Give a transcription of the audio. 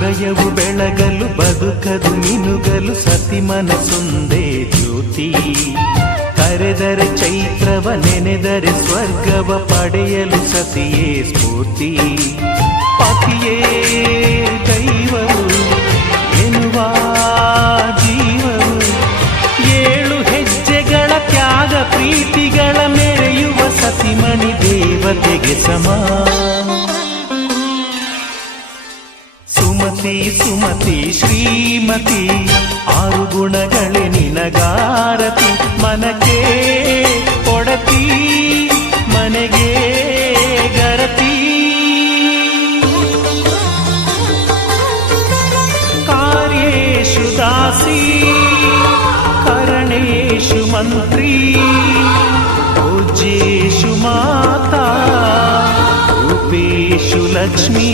ಹೃದಯವು ಬೆಳಗಲು ಬದುಕದು ಮಿನುಗಲು ಸತಿ ಮನಸೊಂದೇ ಜ್ಯೋತಿ. ಕರೆದರೆ ಚೈತ್ರವ ನೆನೆದರೆ ಸ್ವರ್ಗವ ಪಡೆಯಲು ಸತಿಯೇ ಸ್ಫೂರ್ತಿ. ಪತಿಯೇ ದೈವವು ಎನ್ನುವ ಜೀವವು, 7 ಹೆಜ್ಜೆಗಳ ತ್ಯಾಗ ಪ್ರೀತಿಗಳ ಮೆರೆಯುವ ಸತಿಮಣಿ ದೇವತೆಗೆ ಸಮ. ಸುಮತಿ ಸುಮತಿ ಶ್ರೀಮತಿ 6 ಗುಣಗಳೇ ನಿನಗಾರತಿ. ಮನಕ್ಕೆ ಕೊಡತಿ ಮನೆಗೆ ಗರತಿ. ಕಾರ್ಯೇಷು ದಾಸಿ ಕರಣೇಷು ಮಂತ್ರಿ. ಪೂಜ್ಯೇಷು ಮಾತಾ ರೂಪೇಷು ಲಕ್ಷ್ಮೀ.